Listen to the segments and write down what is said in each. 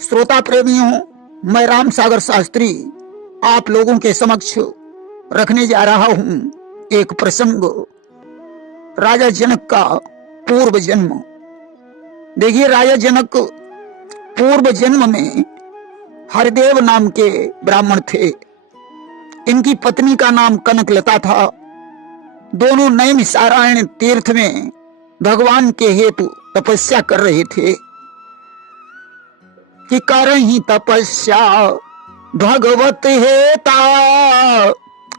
श्रोता प्रेमियों, मैं राम सागर शास्त्री आप लोगों के समक्ष रखने जा रहा हूं एक प्रसंग, राजा जनक का पूर्व जन्म। देखिए, राजा जनक पूर्व जन्म में हरिदेव नाम के ब्राह्मण थे। इनकी पत्नी का नाम कनकलता था। दोनों नैमिषारण्य तीर्थ में भगवान के हेतु तपस्या कर रहे थे कि करहि तपस्या भगवत हेता,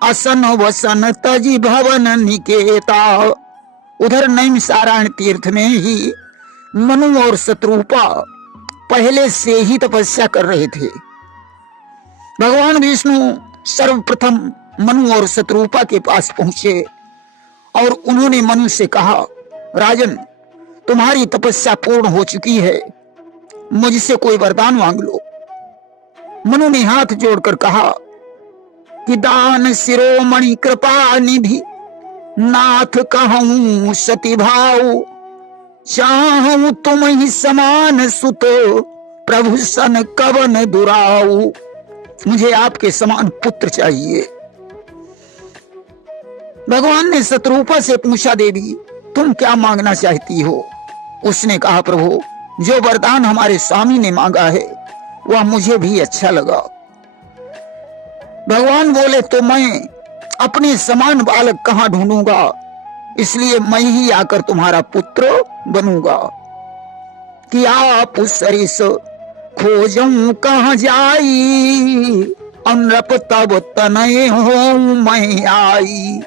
असन वसन तजी भवन निकेता। उधर नैमिषारण्य तीर्थ में ही मनु और शत्रुपा पहले से ही तपस्या कर रहे थे। भगवान विष्णु सर्वप्रथम मनु और शत्रुपा के पास पहुंचे और उन्होंने मनु से कहा, राजन, तुम्हारी तपस्या पूर्ण हो चुकी है, मुझसे कोई वरदान मांग लो। मनु ने हाथ जोड़कर कहा कि दान शिरोमणि कृपा निधि, नाथ कहूं सती भाव, चाहूं तुम ही समान सुत, प्रभु सन कवन दुराऊ। मुझे आपके समान पुत्र चाहिए। भगवान ने शत्रुपा से पूछा, देवी तुम क्या मांगना चाहती हो? उसने कहा, प्रभु, जो वरदान हमारे स्वामी ने मांगा है वह मुझे भी अच्छा लगा। भगवान बोले, तो मैं अपने समान बालक कहां ढूंढूंगा, इसलिए मैं ही आकर तुम्हारा पुत्र बनूंगा। कि आप सरिस खोजूं कहां जाई, अनरप तब तनय हो मैं आई।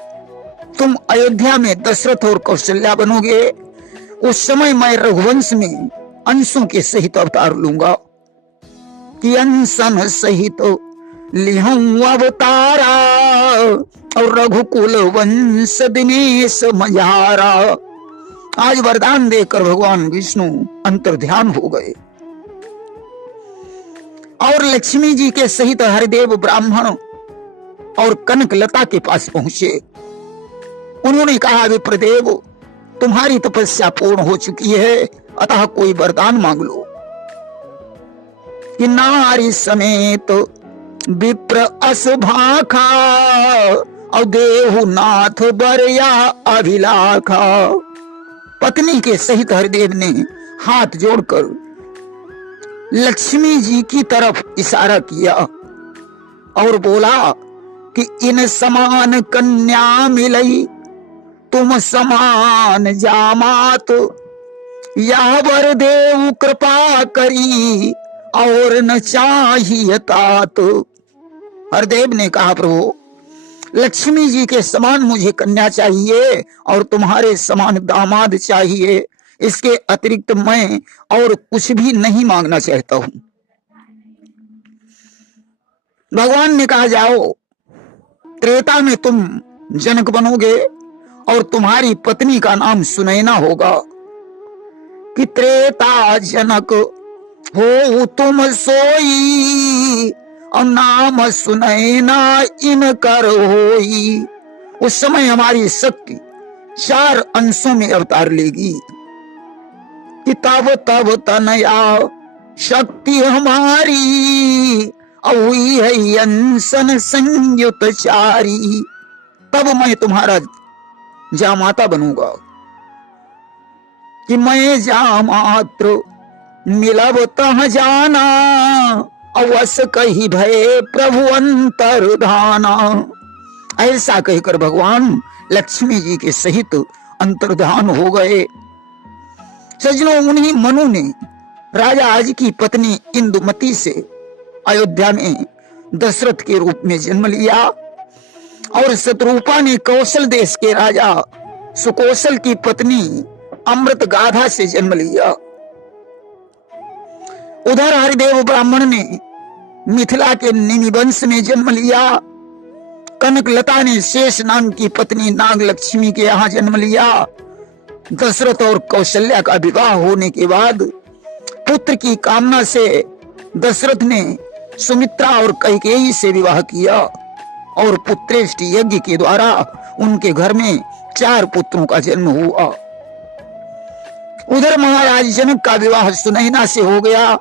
तुम अयोध्या में दशरथ और कौशल्या बनोगे, उस समय मैं रघुवंश में अंशों के सहित अवतार लूंगा। कि अंशन सहित लिहूं अवतारा, और रघुकुल वंश दिनेश मझारा। आज वरदान देकर भगवान विष्णु अंतर्ध्यान हो गए और लक्ष्मी जी के सहित हरिदेव ब्राह्मण और कनकलता के पास पहुंचे। उन्होंने कहा, विप्रदेव, तुम्हारी तपस्या पूर्ण हो चुकी है, अतः कोई वरदान मांग लो। कि नारी समेत विप्र असभाखा, और देहु नाथ बरया अभिलाखा। पत्नी के सहित हरिदेव ने हाथ जोड़कर लक्ष्मी जी की तरफ इशारा किया और बोला कि इन समान कन्या मिलई, तुम समान जामात, यावर देव कृपा करी, और न चाहिए तात। हरदेव ने कहा, प्रभु, लक्ष्मी जी के समान मुझे कन्या चाहिए और तुम्हारे समान दामाद चाहिए। इसके अतिरिक्त मैं और कुछ भी नहीं मांगना चाहता हूं। भगवान ने कहा, जाओ, त्रेता में तुम जनक बनोगे और तुम्हारी पत्नी का नाम सुनैना होगा। कि त्रेता जनक हो तुम सोई, और नाम सुनैना इनकर होई। उस समय हमारी शक्ति 4 अंशों में अवतार लेगी। कि तब तब तनया शक्ति हमारी, हुई है अंशन संयुत चारी। तब मैं तुम्हारा जामाता बनूंगा। कि मैं जामात्र मिलब तह जाना, अवश्य कही भय प्रभु अंतर्धाना। ऐसा कहकर भगवान लक्ष्मी जी के सहित अंतर्धान हो गए। सज्जनों, उन्हीं मनु ने राजा आज की पत्नी इंदुमती से अयोध्या में दशरथ के रूप में जन्म लिया और शत्रुपा ने कौशल देश के राजा सुकौशल की पत्नी अमृत गाधा से जन्म लिया। उधर हरिदेव ब्राह्मण ने मिथिला के निमिवंश में जन्म लिया। कनकलता ने शेष नाम की पत्नी नाग लक्ष्मी के यहाँ जन्म लिया। दशरथ और कौशल्या का विवाह होने के बाद पुत्र की कामना से दशरथ ने सुमित्रा और कैकेयी से विवाह किया और पुत्रेष्टि यज्ञ के द्वारा उनके घर में 4 पुत्रों का जन्म हुआ। उधर महाराज जनक का विवाह सुनैना से हो गया,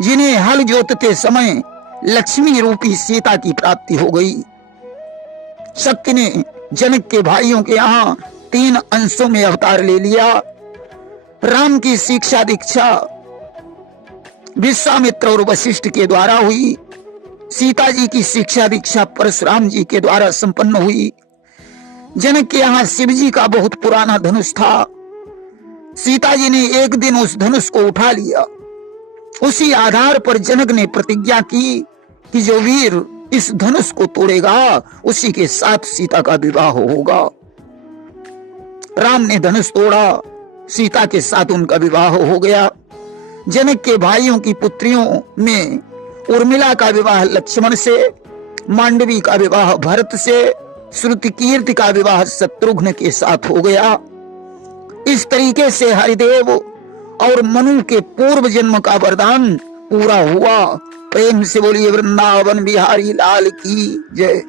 जिन्हें हल जोतते समय लक्ष्मी रूपी सीता की प्राप्ति हो गई। सत्य ने जनक के भाइयों के यहाँ 3 अंशों में अवतार ले लिया। राम की शिक्षा दीक्षा विश्वामित्र और वशिष्ठ के द्वारा हुई। सीता जी की शिक्षा दीक्षा परशुराम जी के द्वारा संपन्न हुई। जनक के यहाँ शिव जी का बहुत पुराना धनुष था। सीता जी ने एक दिन उस धनुष को उठा लिया। उसी आधार पर जनक ने प्रतिज्ञा की कि जो वीर इस धनुष को तोड़ेगा उसी के साथ सीता का विवाह होगा। राम ने धनुष तोड़ा, सीता के साथ उनका विवाह हो गया। जनक के भाइयों की पुत्रियों में उर्मिला का विवाह लक्ष्मण से, मांडवी का विवाह भरत से, श्रुतिकीर्ति का विवाह शत्रुघ्न के साथ हो गया। इस तरीके से हरिदेव और मनु के पूर्व जन्म का वरदान पूरा हुआ। प्रेम से बोलिए वृंदावन बिहारी लाल की जय।